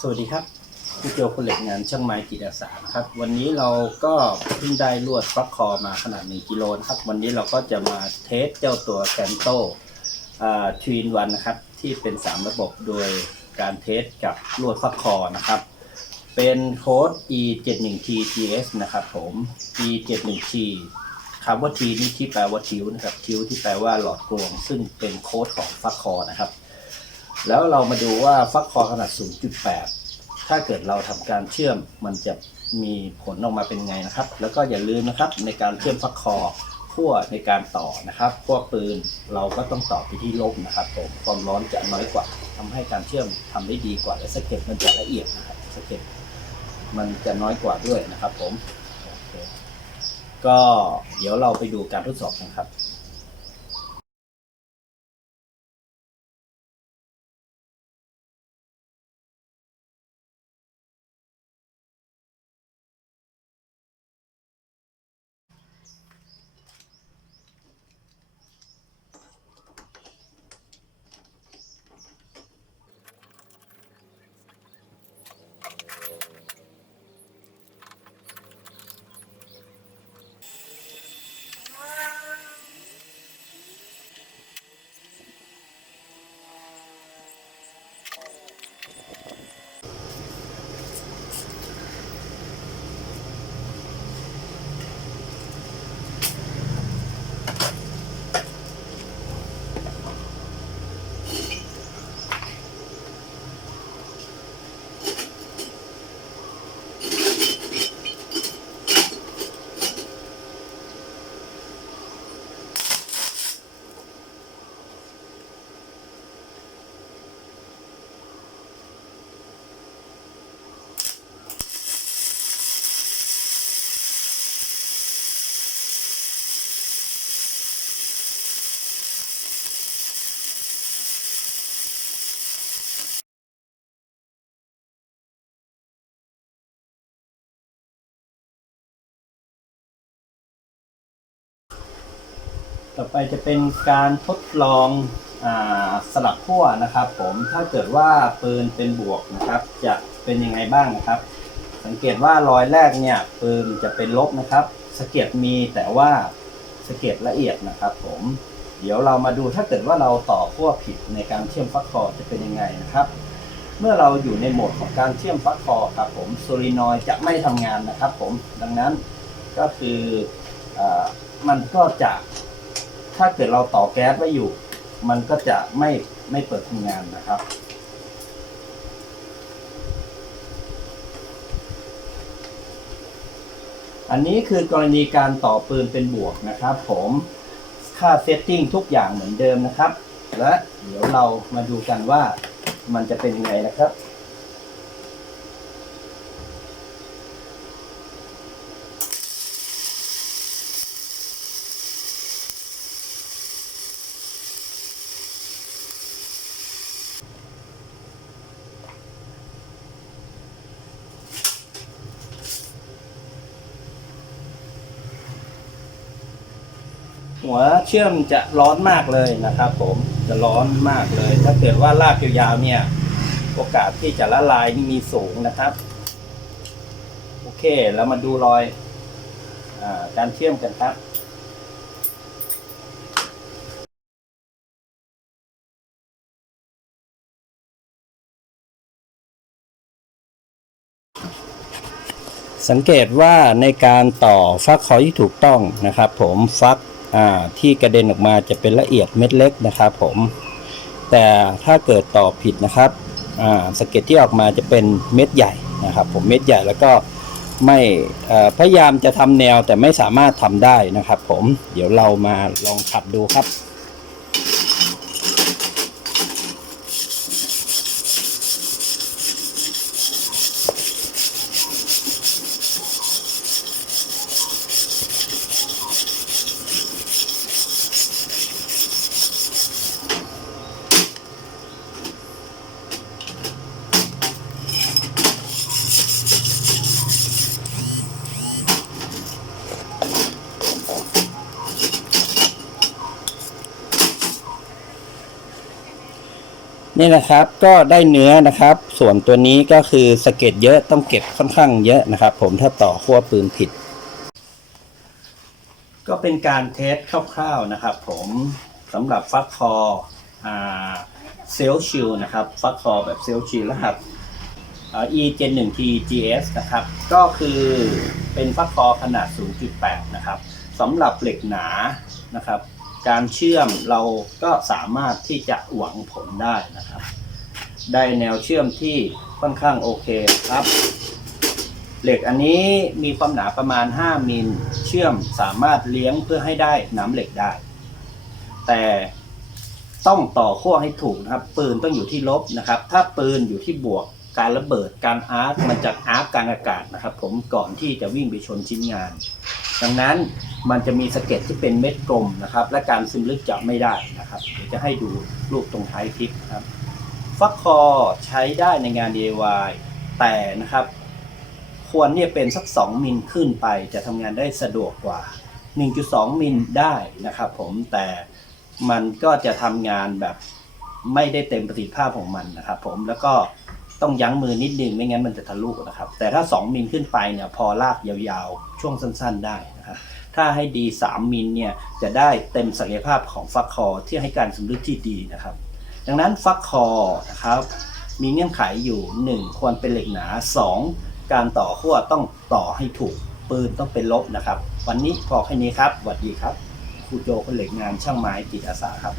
สวัสดีครับผู้เกียวคนเหล็กงานช่างไม้จิตอาสานะครับ วันนี้เราก็เพิ่งได้ลวดฟักคอมาขนาด1กิโลนะครับ วันนี้เราก็จะมาเทสเจ้าตัวแกนโตทวีนวันนะครับ ที่เป็น 3 ระบบโดยการเทสกับลวดฟักคอนะครับ เป็นโค้ด e 7 1 t ts นะครับผม e 7 1 t คำว่า t นี่ที่แปลว่าทิวนะครับ ทิวที่แปลว่าหลอดกลวง ซึ่งเป็นโค้ดของฟักคอนะครับ แล้วเรามาดูว่าฟักคอขนาด 0.8 ถ้าเกิดเราทำการเชื่อมมันจะมีผลออกมาเป็นไงนะครับ แล้วก็อย่าลืมนะครับในการเชื่อมฟักคอขั้วในการต่อนะครับขั้วปืนเราก็ต้องต่อไปที่ลบนะครับผมความร้อนจะน้อยกว่าทำให้การเชื่อมทำได้ดีกว่าและสเก็ตมันจะละเอียดนะครับสเก็ตมันจะน้อยกว่าด้วยนะครับผมก็เดี๋ยวเราไปดูการทดสอบกันครับ ต่อไปจะเป็นการทดลองอสลับขั้วนะครับผมถ้าเกิดว่าปืนเป็นบวกนะครับ จะเป็นยังไงบ้างนะครับ สังเกตว่ารอยแรกเนี่ยปืนจะเป็นลบนะครับสะเก็ดมีแต่ว่าสะเก็ดละเอียดนะครับ ผมเดี๋ยวเรามาดูถ้าเกิดว่าเราต่อขั้วผิดในการเชื่อมฟักคอจะเป็นยังไงนะครับเมื่อเราอยู่ในโหมดของการเชื่อมฟักคอครับผมโซลินอยจะไม่ทำงานนะครับ ผมดังนั้นก็คืออมันก็จะ ถ้าเกิดเราต่อแก๊สไว้อยู่ มันก็จะไม่ไม่เปิดทำงานนะครับ อันนี้คือกรณีการต่อปืนเป็นบวกนะครับ ผมค่าเซตติ้งทุกอย่างเหมือนเดิมนะครับ และเดี๋ยวเรามาดูกันว่ามันจะเป็นยังไงนะครับ หัวเชื่อมจะร้อนมากเลยนะครับ ผมจะร้อนมากเลย ถ้าเกิดว่าลากยาวๆเนี่ย โอกาสที่จะละลายนี่มีสูงนะครับ โอเคแล้วมาดูรอยอการเชื่อมกันครับสังเกตว่าในการต่อฟักคอยที่ถูกต้องนะครับ ผมฟัก ที่กระเด็นออกมาจะเป็นละเอียดเม็ดเล็กนะครับผมแต่ถ้าเกิดต่อผิดนะครับสเก็ตที่ออกมาจะเป็นเม็ดใหญ่นะครับผมเม็ดใหญ่แล้วก็ไม่พยายามจะทำแนวแต่ไม่สามารถทำได้นะครับ ผมเดี๋ยวเรามาลองขัดดูครับ นี่นะครับก็ได้เนื้อนะครับ ส่วนตัวนี้ก็คือสะเก็ดเยอะต้องเก็บค่อนข้างเยอะนะครับ ผมถ้าต่อขั้วปืนผิด ก็เป็นการเทสคร่าวๆนะครับ ผมสำหรับฟักคอเซลชิลนะครับฟักคอแบบเซลชิลรหัสอ่า e gen 1 t gs นะครับ ก็คือเป็นฟักคอขนาด 0.8 นะครับสำหรับเหล็กหนานะครับ การเชื่อมเราก็สามารถที่จะหวังผลได้นะครับ ได้แนวเชื่อมที่ค่อนข้างโอเคครับ เหล็กอันนี้มีความหนาประมาณ 5 มิลเชื่อมสามารถเลี้ยงเพื่อให้ได้น้ำเหล็กได้ แต่ต้องต่อขั้วให้ถูกนะครับ ปืนต้องอยู่ที่ลบนะครับ ถ้าปืนอยู่ที่บวกการระเบิดการอาร์คมันจะอาร์คกลางอากาศนะครับ ผมก่อนที่จะวิ่งไปชนชิ้นงาน ดังนั้นมันจะมีสะเก็ดที่เป็นเม็ดกลมนะครับ และการซึมลึกจะไม่ได้นะครับเดี๋ยวจะให้ดูรูปตรงท้ายคลิปครับฟักคอใช้ได้ในงาน DIY แต่นะครับ ควรเนี่ยเป็นสัก 2 มิลขึ้นไปจะทำงานได้สะดวกกว่า 1.2 มิลได้นะครับผมแต่มันก็จะทำงานแบบไม่ได้เต็มประสิทธิภาพของมันนะครับ ผมแล้วก็ต้องยั้งมือนิดนึงไม่งั้นมันจะทะลุนะครับ แต่ถ้า 2 มิลขึ้นไปเนี่ยพอลากยาวๆ ช่วงสั้นๆได้นะครับถ้าให้ดี 3 มิลเนี่ยจะได้เต็มศักยภาพของฟักคอที่ให้การสำลึกที่ดีนะครับ ดังนั้นฟักคอนะครับมีเงื่อนไขอยู่ 1 ควรเป็นเหล็กหนา 2 การต่อขั้วต้องต่อให้ถูกปืนต้องเป็นลบนะครับ วันนี้พอแค่นี้ครับสวัสดีครับครูโจคนเหล็กงานช่างไม้จิตอาสาครับ